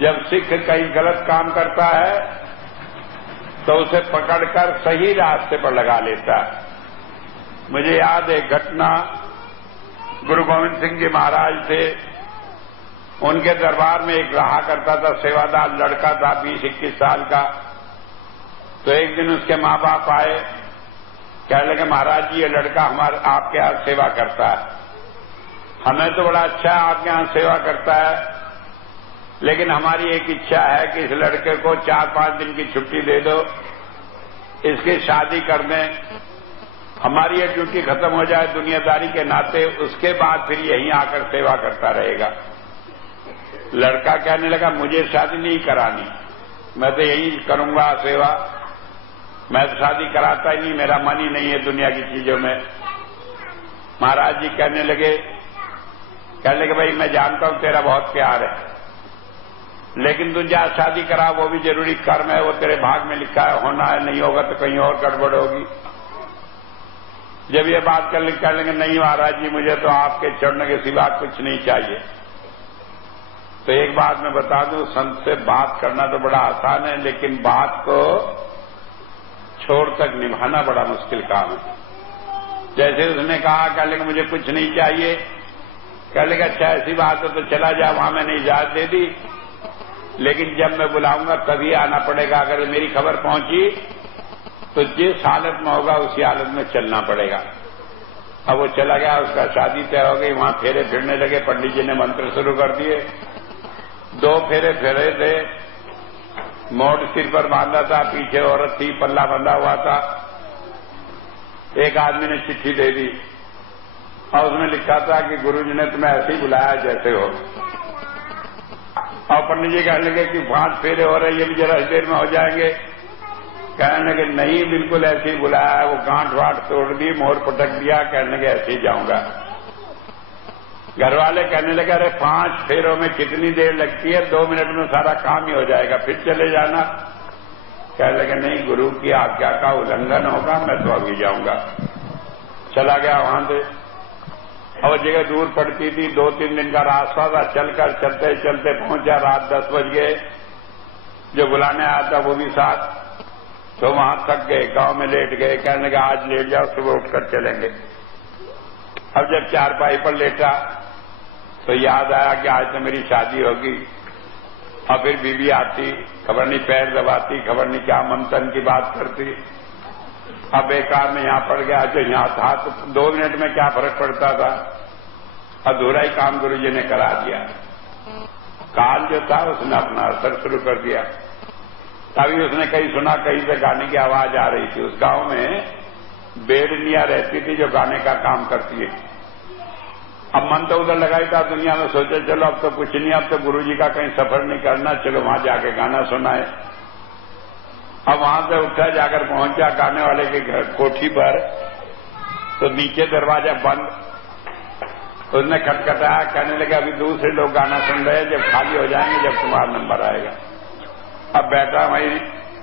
जब सिख कहीं गलत काम करता है तो उसे पकड़कर सही रास्ते पर लगा लेता है। मुझे याद है घटना, गुरु गोविंद सिंह जी महाराज थे, उनके दरबार में एक रहा करता था सेवादार लड़का था 20-21 साल का। तो एक दिन उसके माँ बाप आए, कहने लगे महाराज जी ये लड़का आपके यहाँ सेवा करता है, हमें तो बड़ा अच्छा है आपके यहाँ सेवा करता है, लेकिन हमारी एक इच्छा है कि इस लड़के को 4-5 दिन की छुट्टी दे दो, इसकी शादी कर दें, हमारी ये ड्यूटी खत्म हो जाए दुनियादारी के नाते, उसके बाद फिर यहीं आकर सेवा करता रहेगा। लड़का कहने लगा मुझे शादी नहीं करानी, मैं तो यही करूंगा सेवा, मैं तो शादी कराता ही नहीं, मेरा मन ही नहीं है दुनिया की चीजों में। महाराज जी कहने लगे भाई मैं जानता हूं तेरा बहुत प्यार है, लेकिन तू जा शादी करा, वो भी जरूरी कर्म है, वो तेरे भाग में लिखा है, होना है, नहीं होगा तो कहीं और गड़बड़ होगी। जब ये बात कहने लगे नहीं महाराज जी मुझे तो आपके चढ़ने के सिवा कुछ नहीं चाहिए। तो एक बात मैं बता दूं, संत से बात करना तो बड़ा आसान है, लेकिन बात को छोड़ तक निभाना बड़ा मुश्किल काम है। जैसे उसने कहा, कहने लगे मुझे कुछ नहीं चाहिए, कहने लगा अच्छा ऐसी बात है तो चला जा, वहां मैंने इजाजत दे दी, लेकिन जब मैं बुलाऊंगा तभी आना पड़ेगा, अगर मेरी खबर पहुंची तो जिस हालत में होगा उसी हालत में चलना पड़ेगा। अब वो चला गया, उसका शादी तय हो गई, वहां फेरे फिरने लगे, पंडित जी ने मंत्र शुरू कर दिए, 2 फेरे फेरे थे, मोड़ सिर पर बांधा था, पीछे औरत थी, पल्ला बंधा हुआ था। एक आदमी ने चिट्ठी दे दी और उसमें लिखा था कि गुरुजी ने तुम्हें ऐसे ही बुलाया जैसे हो। और पंडित जी कहने लगे कि 5 फेरे हो रहे, ये भी जरा देर में हो जाएंगे। कहने लगे नहीं बिल्कुल ऐसे ही बुलाया है, वो गांठ वाठ तोड़ दी, मोहर पटक दिया, कहने लगे ऐसे ही जाऊंगा। घर वाले कहने लगे अरे 5 फेरों में कितनी देर लगती है, 2 मिनट में सारा काम ही हो जाएगा, फिर चले जाना। कहने लगे नहीं गुरु की आज्ञा का उल्लंघन होगा, मैं तो अभी जाऊंगा। चला गया वहां से, और जगह दूर पड़ती थी, 2-3 दिन का रास्ता था, चलकर चलते चलते पहुंचा, रात 10 बज गए। जो बुलाने आया था वो भी साथ, तो वहां थक गए, गांव में लेट गए, कहने लगे आज लेट जाओ, सुबह उठकर चलेंगे। अब जब चारपाई पर लेटा तो याद आया कि आज तो मेरी शादी होगी, और फिर बीवी आती, खबर नहीं पैर दबाती, खबर नहीं क्या मंथन की बात करती। अब बेकार में यहां पड़ गया, जो यहां था तो 2 मिनट में क्या फर्क पड़ता था, अधूरा ही काम गुरुजी ने करा दिया। काल जो था उसने अपना असर शुरू कर दिया। तभी उसने कहीं सुना, कहीं से गाने की आवाज आ रही थी। उस गांव में बेड़निया रहती थी जो गाने का काम करती है। अब मन तो उधर लगाई था दुनिया में, सोचे चलो अब तो कुछ नहीं, अब तो गुरुजी का कहीं सफर नहीं करना, चलो वहां जाके गाना सुनाए। अब वहां से उठा, जाकर पहुंचा गाने वाले के घर कोठी पर, तो नीचे दरवाजा बंद। उसने खटखटाया, कहने लगे अभी दूसरे लोग गाना सुन रहे हैं, जब खाली हो जाएंगे जब तुम्हारा नंबर आएगा। अब बैठा वहीं,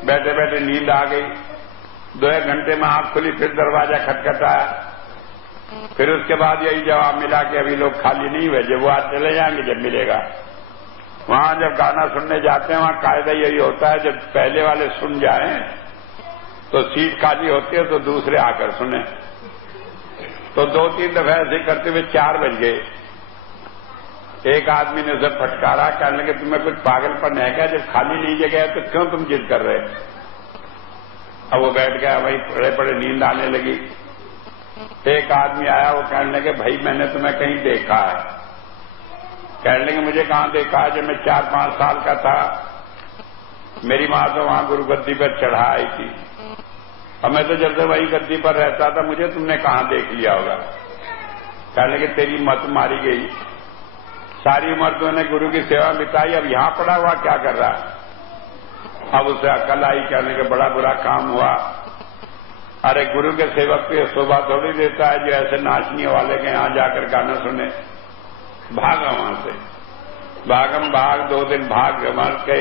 बैठे बैठे नींद आ गई। 2-1 घंटे में आंख खुली, फिर दरवाजा खटखटाया, फिर उसके बाद यही जवाब मिला कि अभी लोग खाली नहीं हुए, जब वो आज चले जाएंगे जब मिलेगा। वहां जब गाना सुनने जाते हैं वहां कायदा यही होता है, जब पहले वाले सुन जाएं तो सीट खाली होती है तो दूसरे आकर सुने। तो 2-3 दफे ऐसे करते हुए 4 बज गए। एक आदमी ने उसे फटकारा, कहने लगे तुम्हें कुछ पागलपन है क्या, जब खाली नहीं जगह है तो क्यों तुम जिद कर रहे। अब वो बैठ गया, वही पड़े पड़े नींद आने लगी। एक आदमी आया, वो कहने लगे भाई मैंने तुम्हें कहीं देखा है। कहने लगे मुझे कहां देखा है, जब मैं 4-5 साल का था मेरी मां तो वहां गुरु गद्दी पर चढ़ा आई थी, और मैं तो जब से वही गद्दी पर रहता था, मुझे तुमने कहां देख लिया होगा। कहने लगे तेरी मत मारी गई, सारी उम्र तूने गुरु की सेवा बिताई, अब यहां पड़ा हुआ क्या कर रहा है। अब उसे अकल आई, कहने के बड़ा बुरा काम हुआ। अरे गुरु के सेवक को शोभा थोड़ी देता है जो ऐसे नाचने वाले के यहां जाकर गाना सुने। भागा वहां से, भागम भाग 2 दिन भाग मर के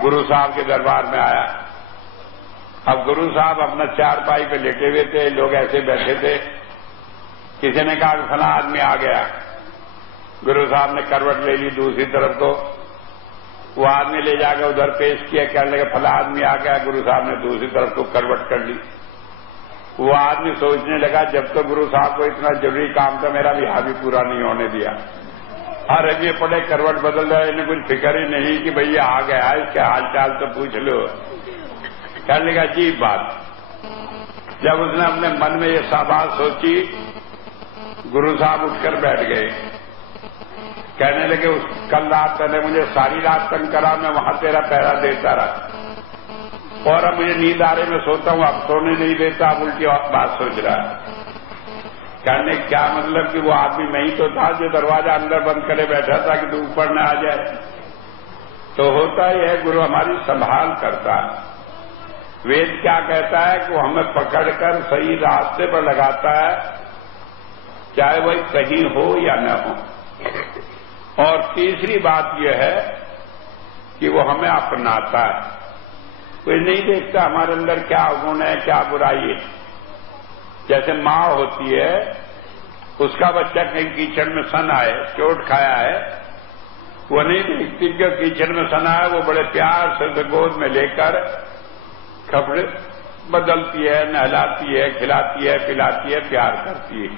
गुरु साहब के दरबार में आया। अब गुरु साहब अपना चारपाई पे लेटे हुए थे, लोग ऐसे बैठे थे। किसी ने कहा फला आदमी आ गया। गुरु साहब ने करवट ले ली दूसरी तरफ को, वो आदमी ले जाकर उधर पेश किया, कहने लगे फला आदमी आ गया, गुरु साहब ने दूसरी तरफ को करवट कर ली। वो आदमी सोचने लगा जब तो गुरु साहब को इतना जरूरी काम था, मेरा भी हावी पूरा नहीं होने दिया। अरे ये पड़े करवट बदल रहा है, इन्हें कुछ फिक्र ही नहीं कि भैया आ गया, इसके हाल चाल तो पूछ लो। कहने लगा अजीब बात। जब उसने अपने मन में ये बात सोची, गुरु साहब उठकर बैठ गए। कहने लगे कल रात तूने मुझे सारी रात तंग करा, मैं वहां तेरा पहरा देता रहा और अब मुझे नींद आ रही, मैं सोता हूं, अब सोने नहीं देता, अब उल्टी बात सोच रहा। कहने क्या मतलब कि वो आदमी मैं ही तो था जो दरवाजा अंदर बंद करे बैठा था कि तू ऊपर न आ जाए। तो होता ही है, गुरु हमारी संभाल करता है। वेद क्या कहता है कि वो हमें पकड़कर सही रास्ते पर लगाता है, चाहे वही कहीं हो या न हो। और तीसरी बात यह है कि वो हमें अपनाता है। कोई नहीं देखता हमारे अंदर क्या गुण है, क्या बुराई है। जैसे माँ होती है, उसका बच्चा कहीं कीचड़ में सन आए, चोट खाया है, वो नहीं देखती कि कीचड़ में सन आया, वो बड़े प्यार से गोद में लेकर कपड़े बदलती है, नहलाती है, खिलाती है, पिलाती है, प्यार करती है।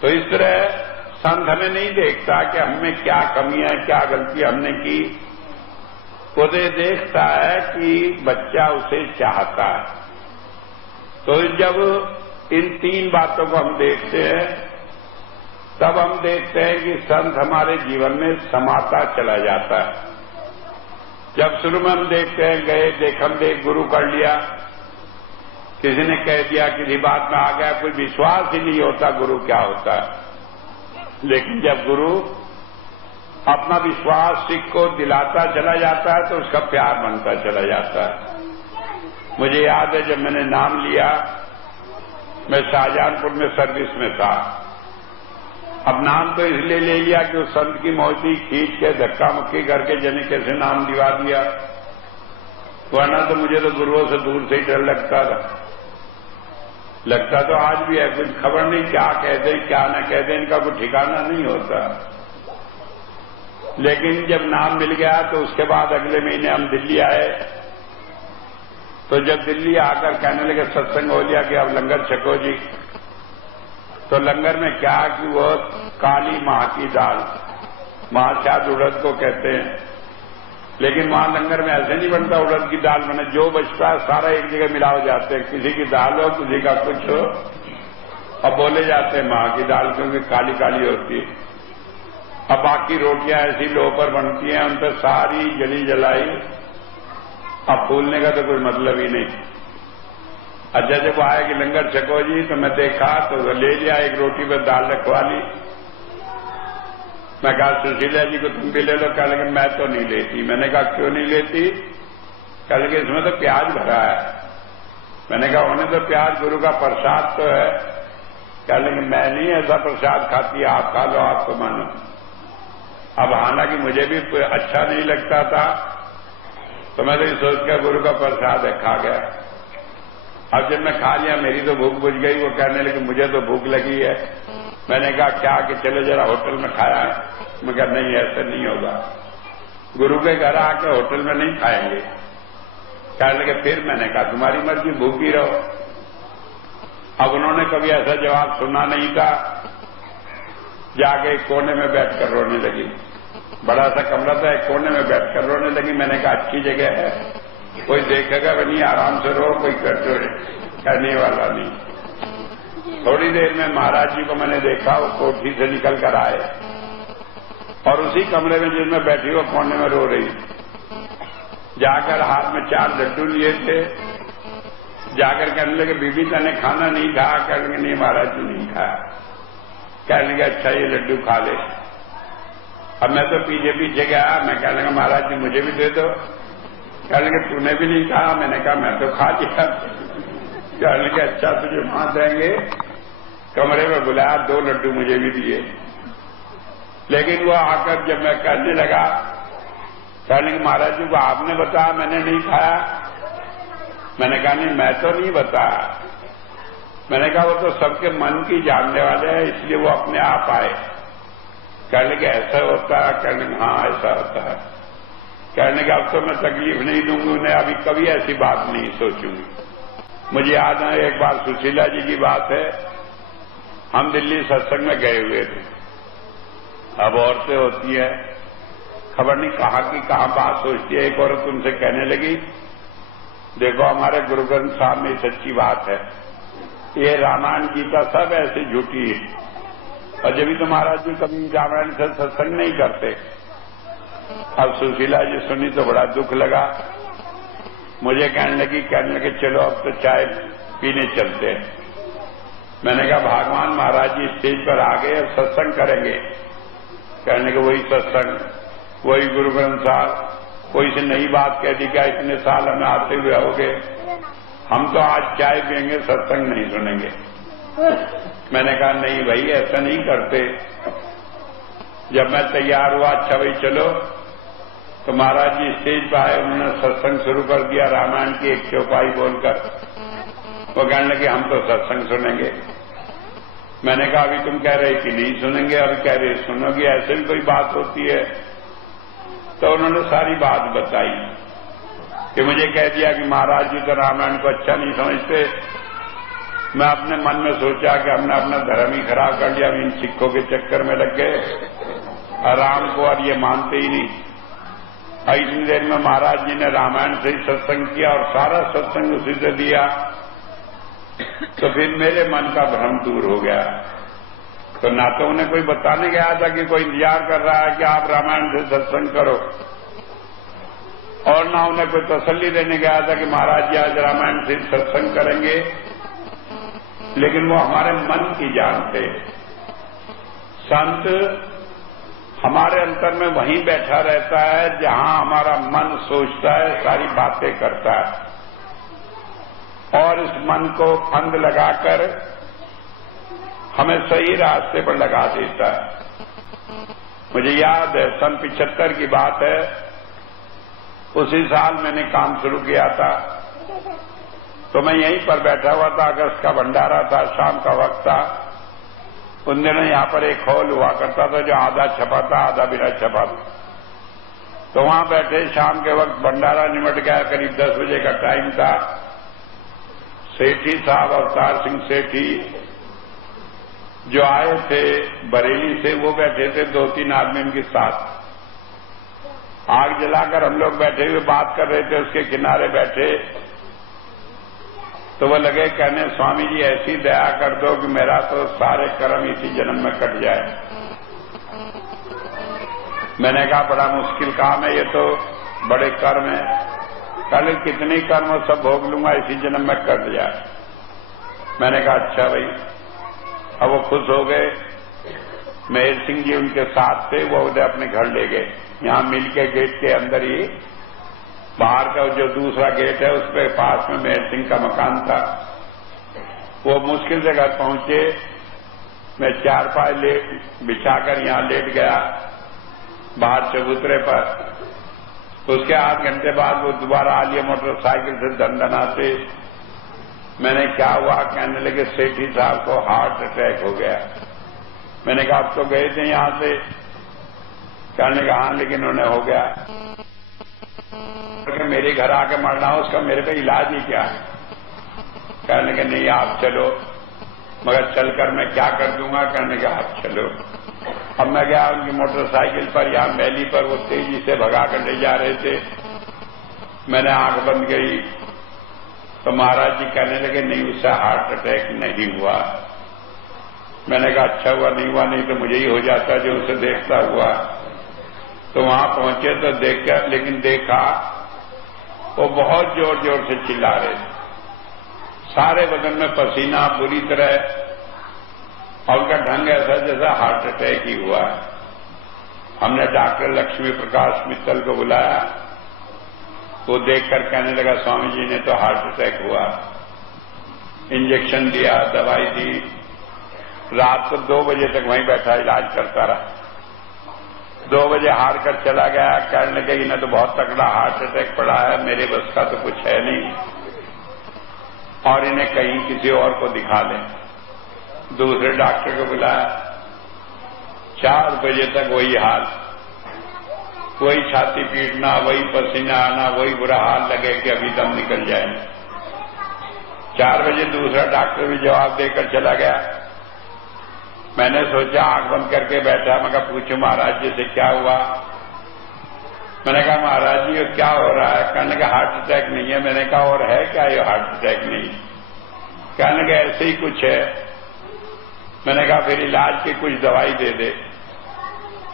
तो इस तरह संत हमें नहीं देखता कि हमें क्या कमियां, क्या गलती हमने की। वो देखता है कि बच्चा उसे चाहता है। तो जब इन तीन बातों को हम देखते हैं, तब हम देखते हैं कि संत हमारे जीवन में समाता चला जाता है। जब शुरू में हम देखते हैं गए देखम देख गुरु कर लिया, किसी ने कह दिया, किसी बात में आ गया, कोई विश्वास ही नहीं होता गुरु क्या होता है। लेकिन जब गुरु अपना विश्वास सिख को दिलाता चला जाता है तो उसका प्यार बनता चला जाता है। मुझे याद है जब मैंने नाम लिया, मैं शाहजहानपुर में सर्विस में था। अब नाम तो इसलिए ले लिया कि उस संत की मौती खींच के धक्का मुक्की करके जने कैसे नाम दिवा दिया, वरना तो मुझे तो गुरुओं से दूर से ही डर लगता था। लगता तो आज भी है, कुछ खबर नहीं क्या कह दें क्या न कह दें, इनका कोई ठिकाना नहीं होता। लेकिन जब नाम मिल गया तो उसके बाद अगले महीने हम दिल्ली आए। तो जब दिल्ली आकर कहने लगे सत्संग हो लिया कि अब लंगर छको जी, तो लंगर में क्या कि वो काली माह की दाल, मां शायद उड़द को कहते हैं, लेकिन वहां लंगर में ऐसे नहीं बनता उड़द की दाल बने, जो बचता है सारा एक जगह मिला हो जाते हैं, किसी की दाल हो किसी का कुछ हो, अब बोले जाते हैं मां की दाल क्योंकि काली काली होती है। अब बाकी रोटियां ऐसी लो पर बनती हैं, उन पर सारी जली जलाई, अब फूलने का तो कोई मतलब ही नहीं। अच्छा जब आया कि लंगर छको जी, तो मैं देखा तो ले लिया, एक रोटी पर दाल रखवा ली। मैं कहा सुशीला जी को तुम भी ले लो। कह लगे मैं तो नहीं लेती। मैंने कहा क्यों नहीं लेती? कह लगे इसमें तो प्याज भरा है। मैंने कहा होने तो प्याज गुरु का प्रसाद तो है। कह लगे मैं नहीं ऐसा प्रसाद खाती, आप खा लो, आपको मानो। अब हालांकि मुझे भी अच्छा नहीं लगता था, तो मैं तो ये सोच कर गुरु का प्रसाद है, खा गया। अब जब मैं खा लिया मेरी तो भूख बुझ गई। वो कहने लगे मुझे तो भूख लगी है। मैंने कहा क्या कि चलो जरा होटल में खाया है। मैं कहा नहीं ऐसा नहीं होगा, गुरु के घर आके होटल में नहीं खाएंगे। कहने लगे फिर? मैंने कहा तुम्हारी मर्जी, भूखी रहो। अब उन्होंने कभी ऐसा जवाब सुना नहीं था। जाके एक कोने में बैठकर रोने लगी। बड़ा सा कमरा था, एक कोने में बैठकर रोने लगी। मैंने कहा अच्छी जगह है, कोई देखेगा भी नहीं, आराम से रो, कोई कहने वाला नहीं। थोड़ी देर में महाराज जी को मैंने देखा, वो कोठी से निकल कर आए और उसी कमरे में जिसमें बैठी वो कोने में रो रही। जाकर हाथ में 4 लड्डू लिए थे, जाकर कहने लगे बीबी तने खाना नहीं खाया? कहने लगे नहीं महाराज जी नहीं खाया। कहने लगे अच्छा ये लड्डू खा ले। अब मैं तो पीछे पीछे गया, मैं कहने लगा महाराज जी मुझे भी दे दो। कहने लगे तूने भी नहीं कहा? मैंने कहा मैं तो खा लिया। कहने लगे अच्छा तुझे वहां देंगे। कमरे में बुलाया, 2 लड्डू मुझे भी दिए। लेकिन वो आकर जब मैं कहने लगा, कहने लगे महाराज जी को आपने बताया, मैंने नहीं खाया। मैंने कहा नहीं मैं तो नहीं बताया। मैंने कहा वो तो सबके मन की जानने वाले हैं, इसलिए वो अपने आप आए। कहने लगे ऐसा होता है? कहने लगे हाँ ऐसा होता है। कहने का अब तो मैं तकलीफ नहीं दूंगी उन्हें, अभी कभी ऐसी बात नहीं सोचूंगी। मुझे याद है एक बार सुशीला जी की बात है, हम दिल्ली सत्संग में गए हुए थे। अब औरतें होती है, खबर नहीं कहाँ की कहाँ बात सोचती है। एक औरत उनसे कहने लगी, देखो हमारे गुरु ग्रंथ साहब में सच्ची बात है, ये रामायण गीता सब ऐसे झूठी है, और जब भी तो महाराज जी कभी रामायण से सत्संग नहीं करते। अब सुशीला जी सुनी तो बड़ा दुख लगा, मुझे कहने लगी चलो अब तो चाय पीने चलते हैं। मैंने कहा भगवान महाराज जी स्टेज पर आ गए और सत्संग करेंगे। कहने के वही सत्संग, वही गुरु ग्रंथ साहब, कोई से नई बात कह दी क्या, इतने साल हमें आते हुए हो गए, हम तो आज चाय पियेंगे सत्संग नहीं सुनेंगे। मैंने कहा नहीं भाई ऐसा नहीं करते। जब मैं तैयार हुआ, अच्छा भाई चलो, तो महाराज जी स्टेज पर आए, उन्होंने सत्संग शुरू कर दिया रामायण की एक चौपाई बोलकर। वो कहने लगे हम तो सत्संग सुनेंगे। मैंने कहा अभी तुम कह रहे कि नहीं सुनेंगे, अभी कह रहे सुनोगे, ऐसे भी कोई बात होती है। तो उन्होंने सारी बात बताई कि मुझे कह दिया कि महाराज जी तो रामायण को अच्छा नहीं समझते। मैं अपने मन में सोचा कि हमने अपना धर्म ही खराब कर लिया, इन सिखों के चक्कर में लग गए, राम को और ये मानते ही नहीं। इतनी देर में महाराज जी ने रामायण से ही सत्संग किया और सारा सत्संग उसी से दिया। तो फिर मेरे मन का भ्रम दूर हो गया। तो ना तो उन्हें कोई बताने गया था कि कोई इंतजार कर रहा है कि आप रामायण से सत्संग करो, और ना उन्हें कोई तसल्ली देने गया था कि महाराज जी आज रामायण से सत्संग करेंगे। लेकिन वो हमारे मन की जानते। संत हमारे अंतर में वहीं बैठा रहता है जहां हमारा मन सोचता है, सारी बातें करता है, और इस मन को फंद लगाकर हमें सही रास्ते पर लगा देता है। मुझे याद है सन 75 की बात है, उसी साल मैंने काम शुरू किया था। तो मैं यहीं पर बैठा हुआ था, अगस्त का भंडारा था, शाम का वक्त था। उन दिनों यहां पर एक हॉल हुआ करता था जो आधा छपा था आधा बिना छपा था। तो वहां बैठे, शाम के वक्त भंडारा निमट गया, करीब 10 बजे का टाइम था। सेठी साहब अवतार सिंह सेठी जो आए थे बरेली से, वो बैठे थे 2-3 आदमी उनके साथ। आग जलाकर हम लोग बैठे हुए बात कर रहे थे, उसके किनारे बैठे। तो वो लगे कहने, स्वामी जी ऐसी दया कर दो कि मेरा तो सारे कर्म इसी जन्म में कट जाए। मैंने कहा बड़ा मुश्किल काम है, ये तो बड़े कर्म है। कल कितने कर्म सब भोग लूंगा, इसी जन्म में कट जाए। मैंने कहा अच्छा भाई। अब वो खुश हो गए। मेहर सिंह जी उनके साथ थे, वो उन्हें अपने घर ले गए। यहां मिल के गेट के अंदर ही, बाहर का जो दूसरा गेट है उस पे पास में मेहर सिंह का मकान था। वो मुश्किल से घर पहुंचे। मैं चारपाई बिछाकर यहां लेट गया बाहर चबूतरे पर। उसके आध घंटे बाद वो दोबारा आ लिए मोटरसाइकिल से दंदनाते। मैंने क्या हुआ, कहने लगे सेठी साहब को हार्ट अटैक हो गया। मैंने कहा आप तो गए थे यहां से। कहने लगा हाँ लेकिन उन्हें हो गया। मेरे घर आके मरना हो, उसका मेरे पे इलाज ही क्या है। कहने लगे नहीं आप चलो, मगर चलकर मैं क्या कर दूंगा। कहने लगा आप चलो। अब मैं गया उनकी मोटरसाइकिल पर, यहां मैली पर, वो तेजी से भगा कर ले जा रहे थे। मैंने आंख बंद गई तो महाराज जी कहने लगे नहीं उससे हार्ट अटैक नहीं हुआ। मैंने कहा अच्छा हुआ नहीं हुआ, नहीं तो मुझे ही हो जाता जो उसे देखता हुआ। तो वहां पहुंचे तो देखकर, लेकिन देखा वो बहुत जोर जोर से चिल्ला रहे थे, सारे बदन में पसीना बुरी तरह, और उनका ढंग ऐसा जैसा हार्ट अटैक ही हुआ। हमने डॉक्टर लक्ष्मी प्रकाश मित्तल को बुलाया। वो देखकर कहने लगा स्वामी जी ने तो हार्ट अटैक हुआ। इंजेक्शन दिया, दवाई दी। रात को 2 बजे तक वहीं बैठा इलाज करता रहा। 2 बजे हार कर चला गया। कहने लगे इन्हें तो बहुत तगड़ा हार्ट अटैक पड़ा है, मेरे बस का तो कुछ है नहीं, और इन्हें कहीं किसी और को दिखा लें। दूसरे डॉक्टर को बुलाया। 4 बजे तक वही हाल। वही छाती पीटना, वही पसीना आना, वही बुरा हाल लगे कि अभी दम निकल जाए। 4 बजे दूसरा डॉक्टर भी जवाब देकर चला गया। मैंने सोचा, आंख बंद करके बैठा, मैं कहा पूछूं महाराज जी से क्या हुआ। मैंने कहा महाराज जी ये क्या हो रहा है। कहने का हार्ट अटैक नहीं है। मैंने कहा और है क्या ये हार्ट अटैक नहीं। कहने का ऐसे ही कुछ है। मैंने कहा फिर इलाज की कुछ दवाई दे दे।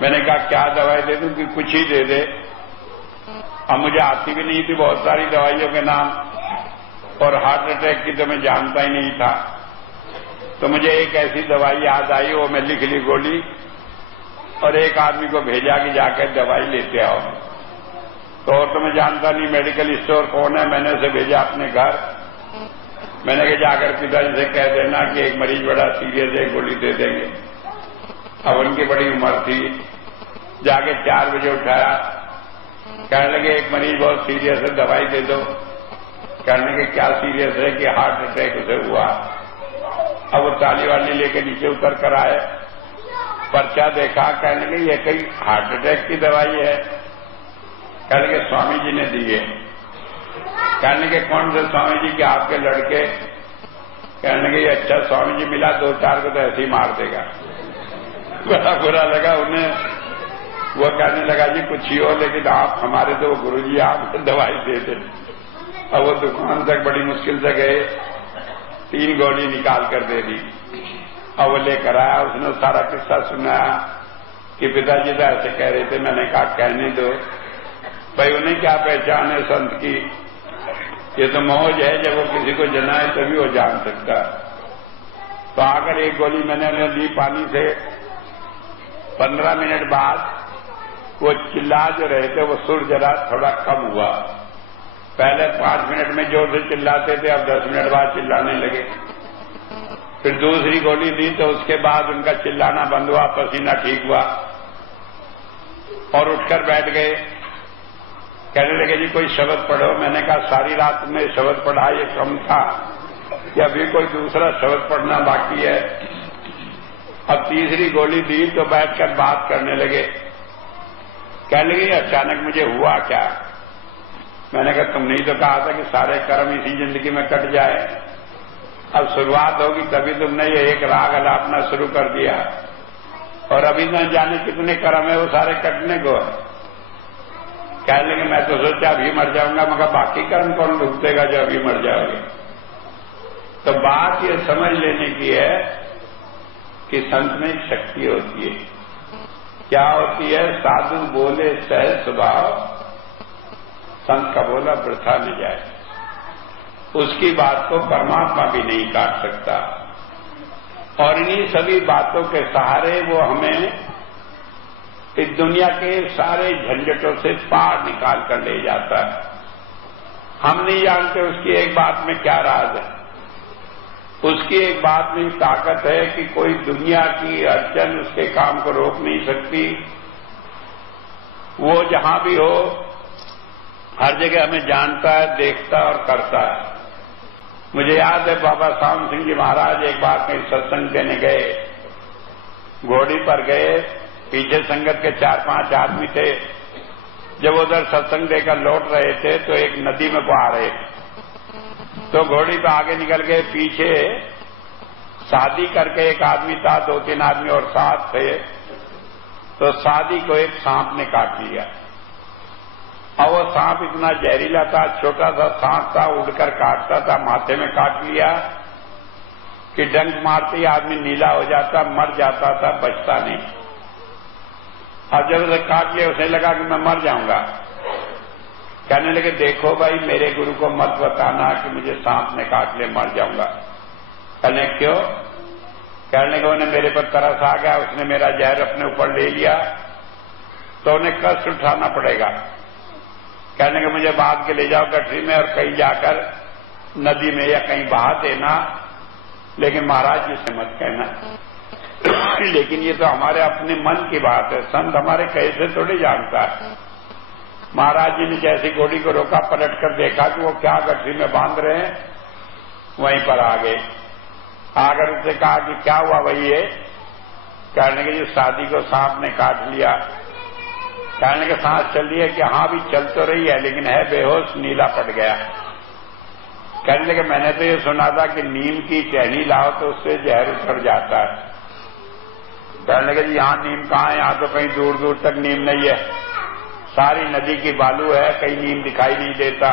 मैंने कहा क्या दवाई दे दूं कि कुछ ही दे दे। अब मुझे आती भी नहीं थी बहुत सारी दवाइयों के नाम, और हार्ट अटैक की तो मैं जानता ही नहीं था। तो मुझे एक ऐसी दवाई याद आई, वो मैं लिख ली गोली, और एक आदमी को भेजा कि जाकर दवाई लेते आओ। तो और तो मैं जानता नहीं मेडिकल स्टोर कौन है। मैंने उसे भेजा अपने घर। मैंने कहा जाकर पिताजी से कह देना कि एक मरीज बड़ा सीरियस है, गोली दे देंगे। अब उनकी बड़ी उम्र थी। जाके 4 बजे उठाया। कहने लगे एक मरीज बहुत सीरियस है, दवाई दे दो। कहने के क्या सीरियस है कि हार्ट अटैक उसे हुआ। अब वो ताली वाली लेके नीचे उतर कर आए, पर्चा देखा। कहने के ये कहीं हार्ट अटैक की दवाई है। कहने के स्वामी जी ने दी है। कहने के कौन से स्वामी जी के आपके लड़के। कहने के अच्छा स्वामी जी मिला, 2-4 को तो ऐसे ही मार देगा। बड़ा बुरा लगा उन्हें। वो कहने लगा जी कुछ ही हो, लेकिन आप हमारे तो गुरुजी आप दवाई दे दे। अब वो दुकान तक बड़ी मुश्किल से गए, 3 गोली निकाल कर दे दी। अब वो लेकर आया, उसने सारा किस्सा सुनाया कि पिताजी तो ऐसे कह रहे थे। मैंने कहा कहने दो भाई, उन्हें क्या पहचान है संत की। ये तो मौज है, जब वो किसी को जनाए तभी वो जान सकता। तो आकर एक गोली मैंने उन्हें दी पानी से। 15 मिनट बाद वो चिल्ला जो रहे थे वो सुर जरा थोड़ा कम हुआ। पहले 5 मिनट में जोर से चिल्लाते थे, अब 10 मिनट बाद चिल्लाने लगे। फिर दूसरी गोली दी तो उसके बाद उनका चिल्लाना बंद हुआ, पसीना ठीक हुआ और उठकर बैठ गए। कहने लगे जी कोई शब्द पढ़ो। मैंने कहा सारी रात में शब्द पढ़ा, ये कम था कि अभी कोई दूसरा शब्द पढ़ना बाकी है। अब तीसरी गोली दी तो बैठकर बात करने लगे। कहने लगे अचानक मुझे हुआ क्या। मैंने कहा तुमने ही तो कहा था कि सारे कर्म इसी जिंदगी में कट जाए। अब शुरुआत होगी तभी तुमने ये एक राग अलापना शुरू कर दिया, और अभी न जाने कितने कर्म है वो सारे कटने को। कहने लगे मैं तो सोचा अभी मर जाऊंगा। मगर बाकी कर्म कौन भुगतेगा जो अभी मर जाओगे। तो बात ये समझ लेने की है कि संत में एक शक्ति होती है। क्या होती है। साधु बोले सहज स्वभाव, संत का बोला वृथा न जाए। उसकी बात को परमात्मा भी नहीं काट सकता। और इन्हीं सभी बातों के सहारे वो हमें इस दुनिया के सारे झंझटों से पार निकाल कर ले जाता है। हम नहीं जानते उसकी एक बात में क्या राज है। उसकी एक बात में ताकत है कि कोई दुनिया की अड़चन उसके काम को रोक नहीं सकती। वो जहां भी हो हर जगह हमें जानता है, देखता और करता है। मुझे याद है बाबा साम सिंह जी महाराज एक बार कहीं सत्संग देने गए। घोड़ी पर गए, पीछे संगत के 4-5 आदमी थे। जब उधर सत्संग देकर लौट रहे थे तो एक नदी में बहा रहे थे। तो घोड़ी पे आगे निकल गए। पीछे शादी करके एक आदमी था, 2-3 आदमी और साथ थे। तो शादी को एक सांप ने काट लिया, और वो सांप इतना जहरीला था, छोटा सा सांप था, उड़कर काटता था। माथे में काट लिया कि डंक मारते ही आदमी नीला हो जाता, मर जाता था, बचता नहीं। और जब उसे काट लिया उसे लगा कि मैं मर जाऊंगा। कहने लगे देखो भाई मेरे गुरु को मत बताना कि मुझे सांप ने काट लिया मर जाऊंगा। कहने क्यों। कहने लगे उन्हें मेरे पर तरस आ गया, उसने मेरा जहर अपने ऊपर ले लिया तो उन्हें कष्ट उठाना पड़ेगा। कहने के मुझे बांध के ले जाओ गठरी में और कहीं जाकर नदी में या कहीं बहा देना, लेकिन महाराज जी से मत कहना। लेकिन ये तो हमारे अपने मन की बात है, संत हमारे कैसे थोड़ी जानता है। महाराज जी ने जैसी घोड़ी को रोका, पलट कर देखा कि वो क्या गठरी में बांध रहे हैं, वहीं पर आ गए। आकर उससे कहा कि क्या हुआ वही है। कहने के जी शादी को सांप ने काट लिया। कहने के सांस चल रही है कि हाँ भी चल तो रही है लेकिन है बेहोश, नीला पड़ गया। कहने लगे मैंने तो ये सुना था कि नीम की टहनी लाओ तो उससे जहर उतर जाता है। कहने लगे जी यहाँ नीम कहाँ है, यहाँ तो कहीं दूर दूर तक नीम नहीं है, सारी नदी की बालू है, कहीं नीम दिखाई नहीं देता।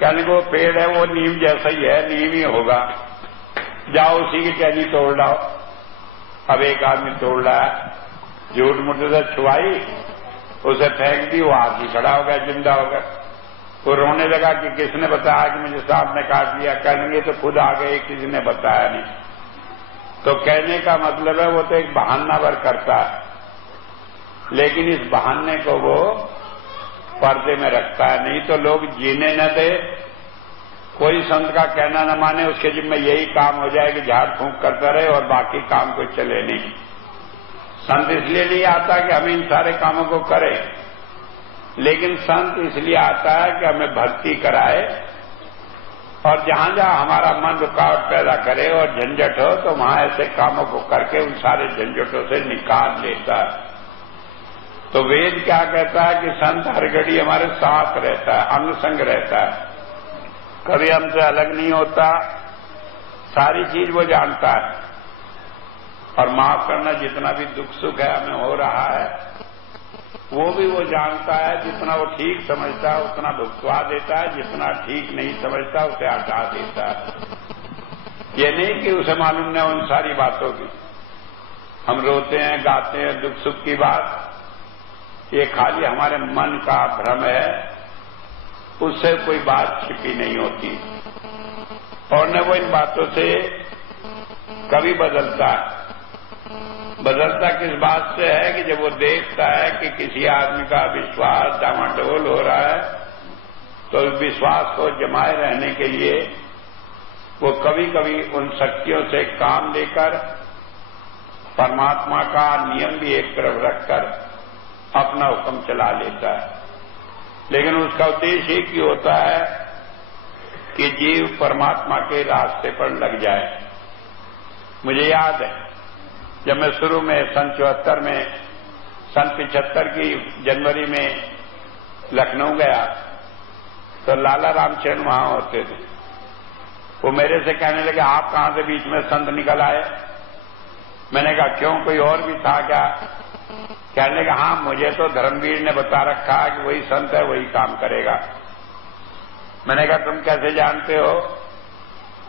कहने को पेड़ है वो नीम जैसा ही है, नीम ही होगा, जाओ उसी की टहनी तोड़ लाओ। अब एक आदमी तोड़ रहा है, झूठ मूठ से छुआई, उसे फेंक दी, वो आदमी खड़ा हो गया, जिंदा हो गया। वो रोने लगा कि किसने बताया कि मुझे सांप ने काट लिया। कहने तो खुद आ गए, किसी ने बताया नहीं। तो कहने का मतलब है वो तो एक बहाना भर करता है, लेकिन इस बहाने को वो पर्दे में रखता है, नहीं तो लोग जीने न दे। कोई संत का कहना न माने, उसके जिम्मे यही काम हो जाए कि झाड़ फूंक करता रहे और बाकी काम कोई चले नहीं। संत इसलिए नहीं आता कि हम इन सारे कामों को करें, लेकिन संत इसलिए आता है कि हमें भक्ति कराए, और जहां जहां हमारा मन रुकावट पैदा करे और झंझट हो तो वहां ऐसे कामों को करके उन सारे झंझटों से निकाल लेता है। तो वेद क्या कहता है कि संत हर घड़ी हमारे साथ रहता है, अंग संग रहता है, कभी हमसे अलग नहीं होता, सारी चीज वो जानता है। और माफ करना, जितना भी दुख सुख है हमें हो रहा है वो भी वो जानता है। जितना वो ठीक समझता है उतना भुगतवा देता है, जितना ठीक नहीं समझता उसे हटा देता है। ये नहीं कि उसे मालूम नहीं उन सारी बातों की। हम रोते हैं, गाते हैं दुख सुख की बात, ये खाली हमारे मन का भ्रम है, उससे कोई बात छिपी नहीं होती। और न वो इन बातों से कभी बदलता किस बात से है कि जब वो देखता है कि किसी आदमी का विश्वास डामाडोल हो रहा है, तो उस विश्वास को जमाए रहने के लिए वो कभी कभी उन शक्तियों से काम लेकर परमात्मा का नियम भी एक तरफ रखकर अपना हुक्म चला लेता है। लेकिन उसका उद्देश्य एक ही होता है कि जीव परमात्मा के रास्ते पर लग जाए। मुझे याद है जब मैं शुरू में सन 74 में, सन 75 की जनवरी में लखनऊ गया तो लाला रामचरण वहां होते थे। वो मेरे से कहने लगे आप कहां से बीच में संत निकल आए। मैंने कहा क्यों, कोई और भी था क्या? कहने लगा हाँ, मुझे तो धर्मवीर ने बता रखा है कि वही संत है, वही काम करेगा। मैंने कहा तुम कैसे जानते हो?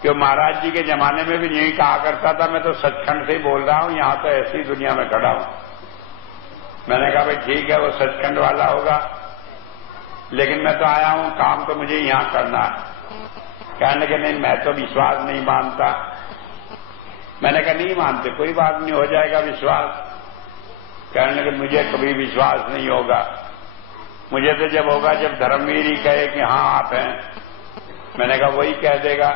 कि महाराज जी के जमाने में भी यही कहा करता था, मैं तो सचखंड से ही बोल रहा हूं, यहां तो ऐसी दुनिया में खड़ा हूं। मैंने कहा भाई ठीक है, वो सचखंड वाला होगा, लेकिन मैं तो आया हूं, काम तो मुझे यहां करना है। कहने लगे नहीं, मैं तो विश्वास नहीं मानता। मैंने कहा नहीं मानते, कोई बात नहीं, हो जाएगा विश्वास। कहने लगे मुझे कभी विश्वास नहीं होगा, मुझे तो जब होगा जब धर्मवीर ही कहे कि हाँ आप हैं। मैंने कहा वही कह देगा।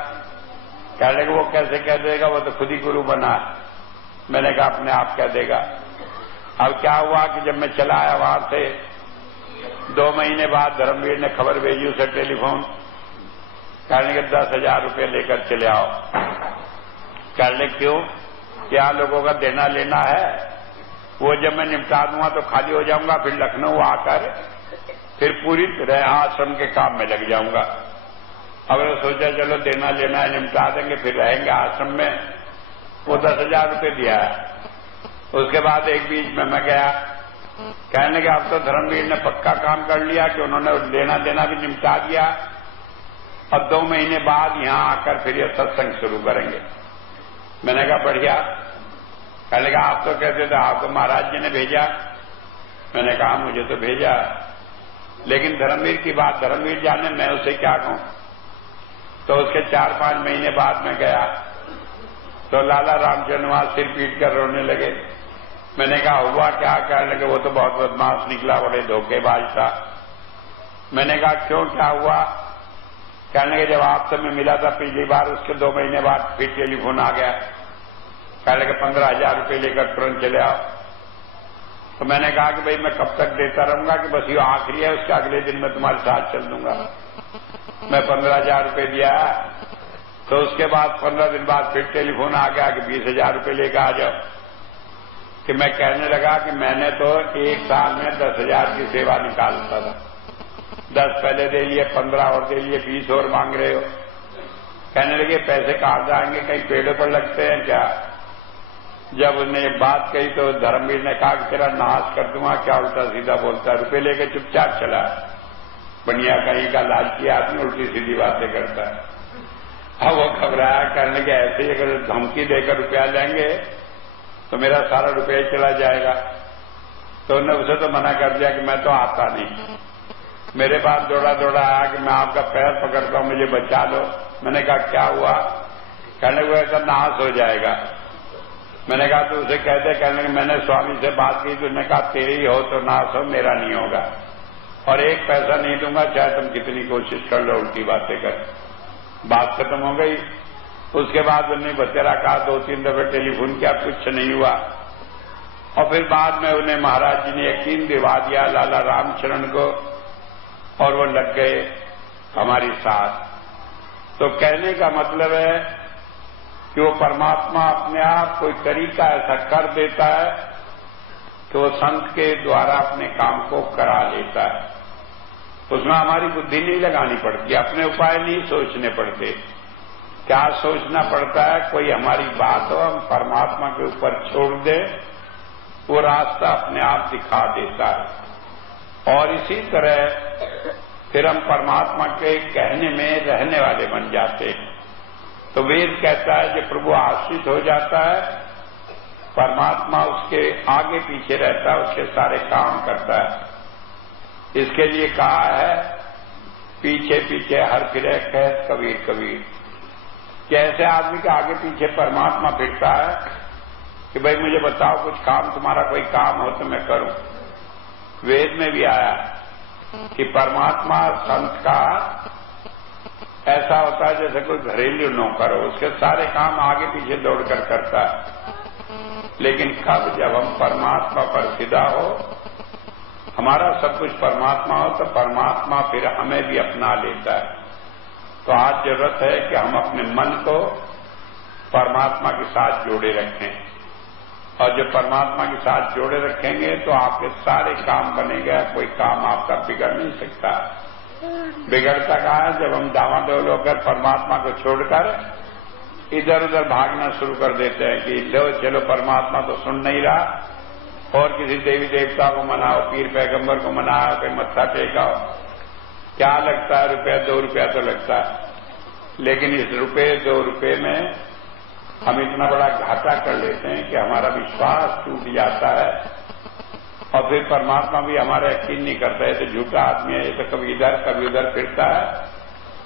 कहने लगे वो कैसे कह देगा, वो तो खुद ही गुरु बना है। मैंने कहा अपने आप कह देगा। अब क्या हुआ कि जब मैं चला आया वहां से, 2 महीने बाद धर्मवीर ने खबर भेजी उसे टेलीफोन, कहने लगे 10,000 रुपये लेकर चले आओ। कहने लगे क्यों? क्या लोगों का देना लेना है, वो जब मैं निपटा दूंगा तो खाली हो जाऊंगा, फिर लखनऊ आकर फिर पूरी तरह आश्रम के काम में लग जाऊंगा। अब मैंने सोचा चलो देना लेना है, निपटा देंगे, फिर रहेंगे आश्रम में। वो 10,000 रुपये दिया है। उसके बाद एक बीच में मैं गया, कहने लगे अब तो धर्मवीर ने पक्का काम कर लिया कि उन्होंने लेना देना भी निपटा दिया, अब 2 महीने बाद यहां आकर फिर ये सत्संग शुरू करेंगे। मैंने कहा बढ़िया। कहने लगा आप तो कहते थे आपको महाराज जी ने भेजा। मैंने कहा मुझे तो भेजा, लेकिन धर्मवीर की बात धर्मवीर जाने, मैं उसे क्या कहूं। तो उसके 4-5 महीने बाद में गया तो लाला रामचंद्र वहां सिर पीट कर रोने लगे। मैंने कहा हुआ क्या? कहने लगे वो तो बहुत बदमाश निकला, बड़े धोखेबाज था। मैंने कहा क्यों, क्या हुआ? कहने लगे जब आपसे मैं मिला था पिछली बार, उसके 2 महीने बाद फिर टेलीफोन आ गया। कहने लगे 15,000 रुपये लेकर तुरंत चले आओ। तो मैंने कहा कि भाई मैं कब तक देता रहूंगा कि बस ये आखिरी है, उसके अगले दिन मैं तुम्हारे साथ चल दूंगा। मैं 15,000 रुपये दिया। तो उसके बाद 15 दिन बाद फिर टेलीफोन आ गया कि 20,000 रुपये लेकर आ जाओ। कि मैं कहने लगा कि मैंने तो एक साल में 10,000 की सेवा निकालता था, 10 पहले दे लिए, 15 और दे लिए, 20 और मांग रहे हो। कहने लगे पैसे कहां जाएंगे, कहीं पेड़ों पर लगते हैं क्या? जब उन्हें ये बात कही तो धर्मवीर ने कहा कि तेरा नाश कर दूंगा, क्या उल्टा सीधा बोलता है, रुपये लेके चुपचाप चला। बढ़िया कहीं का लालची आदमी उल्टी सीधी बातें करता है। अब वो घबराया, कहने लगे ऐसे ही अगर धमकी देकर रुपया लेंगे तो मेरा सारा रुपया ही चला जाएगा। तो उन्होंने उसे तो मना कर दिया कि मैं तो आता नहीं। मेरे पास दौड़ा दौड़ा आया कि मैं आपका पैर पकड़ता हूं, मुझे बचा लो। मैंने कहा क्या हुआ? कहने लगे ऐसा नाश हो जाएगा। मैंने कहा तो उसे कह दे। कहने लगे मैंने स्वामी से बात की तो उसने कहा तेरी ही हो तो नाश हो, मेरा नहीं होगा, और एक पैसा नहीं दूंगा चाहे तुम कितनी कोशिश कर लो, उल्टी बातें कर। बात खत्म हो गई। उसके बाद उन्हें बतेरा कहा, 2-3 दफे टेलीफोन किया, कुछ नहीं हुआ। और फिर बाद में उन्हें महाराज जी ने यकीन दिवा दिया लाला रामचरण को, और वो लग गए हमारी साथ। तो कहने का मतलब है कि वो परमात्मा अपने आप कोई तरीका ऐसा कर देता है कि वो संत के द्वारा अपने काम को करा लेता है। उसमें हमारी बुद्धि नहीं लगानी पड़ती, अपने उपाय नहीं सोचने पड़ते। क्या सोचना पड़ता है? कोई हमारी बात हो, हम परमात्मा के ऊपर छोड़ दें, वो रास्ता अपने आप दिखा देता है। और इसी तरह फिर हम परमात्मा के कहने में रहने वाले बन जाते हैं। तो वेद कहता है जब प्रभु आश्रित हो जाता है, परमात्मा उसके आगे पीछे रहता है, उसके सारे काम करता है। इसके लिए कहा है पीछे पीछे हर फिरे कहत कबीर कबीर। कैसे आदमी के आगे पीछे परमात्मा फिरता है कि भाई मुझे बताओ कुछ काम, तुम्हारा कोई काम हो तो मैं करूं। वेद में भी आया कि परमात्मा संत का ऐसा होता है जैसे कोई घरेलू नौकर हो, उसके सारे काम आगे पीछे दौड़कर करता है। लेकिन कब जब हम परमात्मा पर फिदा हो, हमारा सब कुछ परमात्मा हो, तो परमात्मा फिर हमें भी अपना लेता है। तो आज जरूरत है कि हम अपने मन को परमात्मा के साथ जोड़े रखें, और जब परमात्मा के साथ जोड़े रखेंगे तो आपके सारे काम बनेगा, कोई काम आपका बिगड़ नहीं सकता। बिगड़ता कहा है जब हम डामाडोल होकर परमात्मा को छोड़कर इधर उधर भागना शुरू कर देते हैं कि लो चलो परमात्मा तो सुन नहीं रहा, और किसी देवी देवता को मनाओ, पीर पैगंबर को मनाओ, कोई मत्था टेकाओ। क्या लगता है? रुपया 2 रुपया तो लगता है, लेकिन इस ₹2 में हम इतना बड़ा घाटा कर लेते हैं कि हमारा विश्वास टूट जाता है, और फिर परमात्मा भी हमारा यकीन नहीं करता है। तो झूठा आदमी है, तो कभी इधर कभी उधर फिरता है,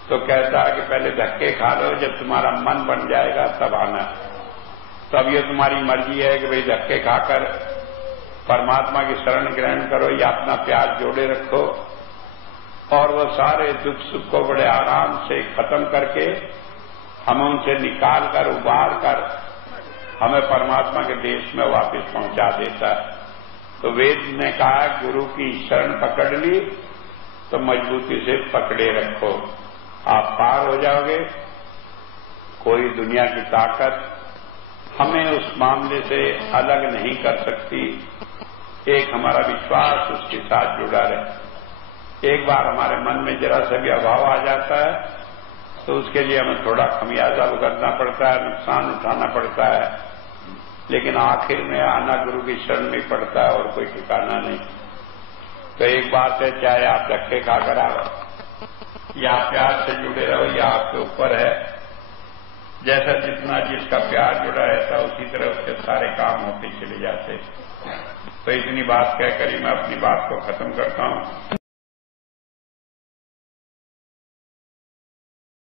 तो कहता है कि पहले धक्के खा लो, जब तुम्हारा मन बन जाएगा तब आना। तब ये तुम्हारी मर्जी है कि भाई धक्के खाकर परमात्मा की शरण ग्रहण करो या अपना प्यार जोड़े रखो, और वो सारे दुख सुख को बड़े आराम से खत्म करके हमें उनसे निकाल कर उबार कर हमें परमात्मा के देश में वापस पहुंचा देता है। तो वेद ने कहा गुरु की शरण पकड़ ली तो मजबूती से पकड़े रखो, आप पार हो जाओगे। कोई दुनिया की ताकत हमें उस मामले से अलग नहीं कर सकती। एक हमारा विश्वास उसके साथ जुड़ा रहे। एक बार हमारे मन में जरा सा भी अभाव आ जाता है तो उसके लिए हमें थोड़ा खमियाजा भुगतना पड़ता है, नुकसान उठाना पड़ता है, लेकिन आखिर में आना गुरु की शरण में पड़ता है और कोई ठिकाना नहीं। तो एक बात है, चाहे आप धक्के खाकर आओ या प्यार से जुड़े रहो, या आपके ऊपर है। जैसा जितना जिसका प्यार जुड़ा रहता उसी तरह उसके सारे काम होते चले जाते। तो इतनी बात कहकर ही मैं अपनी बात को खत्म करता हूं।